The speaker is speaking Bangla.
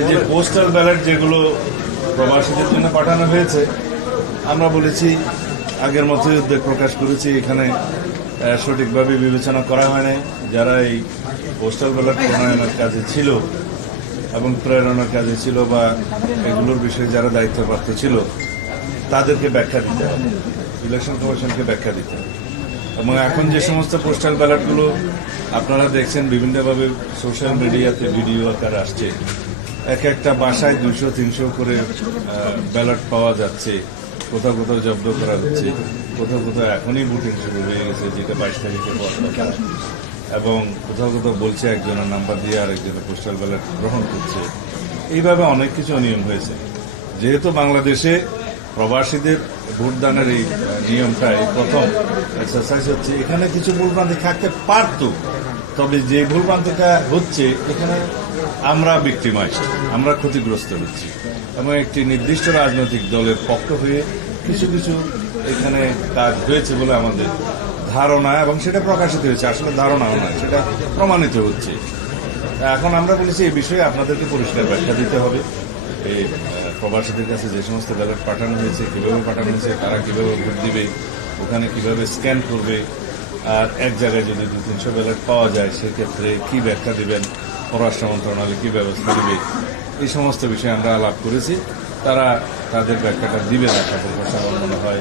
এই যে পোস্টাল ব্যালট যেগুলো প্রবাসীদের জন্য পাঠানো হয়েছে, আমরা বলেছি আগের মতোই উদ্বেগ প্রকাশ করেছি। এখানে সঠিকভাবে বিবেচনা করা হয় নাই। যারা এই পোস্টাল ব্যালট প্রণয়নের কাজে ছিল এবং প্রেরণার কাজে ছিল বা এগুলোর বিষয়ে যারা দায়িত্বপ্রাপ্ত ছিল তাদেরকে ব্যাখ্যা দিতে হবে, ইলেকশন কমিশনকে ব্যাখ্যা দিতে হবে। এবং এখন যে সমস্ত পোস্টাল ব্যালটগুলো আপনারা দেখছেন বিভিন্নভাবে সোশ্যাল মিডিয়াতে ভিডিও আকারে আসছে, এক একটা বাসায় 200-300 করে ব্যালট পাওয়া যাচ্ছে, কোথাও কোথাও জব্দ করা হচ্ছে, কোথাও কোথাও এখনই ভোটিং শুরু হয়ে গেছে, যেটা 22 তারিখে কথা, এবং কোথাও কোথাও বলছে একজনের নাম্বার দিয়ে আরেকজনের পোস্টাল ব্যালট গ্রহণ করছে। এইভাবে অনেক কিছু অনিয়ম হয়েছে। যেহেতু বাংলাদেশে প্রবাসীদের ভোটদানের এই নিয়মটা এই প্রথম এক্সারসাইজ হচ্ছে, এখানে কিছু ভুলভ্রান্তি থাকতে পারত, তবে যে ভুলভ্রান্তিটা হচ্ছে এখানে আমরা ভিক্টিমাইজড, আমরা ক্ষতিগ্রস্ত হচ্ছি এবং একটি নির্দিষ্ট রাজনৈতিক দলের পক্ষ হয়ে কিছু কিছু এখানে কাজ হয়েছে বলে আমাদের ধারণা, এবং সেটা প্রকাশিত হয়েছে। আসলে ধারণাও নয়, সেটা প্রমাণিত হচ্ছে। এখন আমরা বলেছি এই বিষয়ে আপনাদেরকে পরিষ্কার ব্যাখ্যা দিতে হবে। এই প্রবাসীদের কাছে যে সমস্ত ব্যালট পাঠানো হয়েছে, কীভাবে পাঠানো হয়েছে, তারা কীভাবে ভোট দিবে, ওখানে কীভাবে স্ক্যান করবে, আর এক জায়গায় যদি 200-300 ব্যালট পাওয়া যায় সেক্ষেত্রে কী ব্যাখ্যা দিবেন, পররাষ্ট্র মন্ত্রণালয় কী ব্যবস্থা দিবে, এই সমস্ত বিষয়ে আমরা আলাপ করেছি। তারা তাদের ব্যাখ্যাটা দিবে না, সকল ভাষা মনে হয়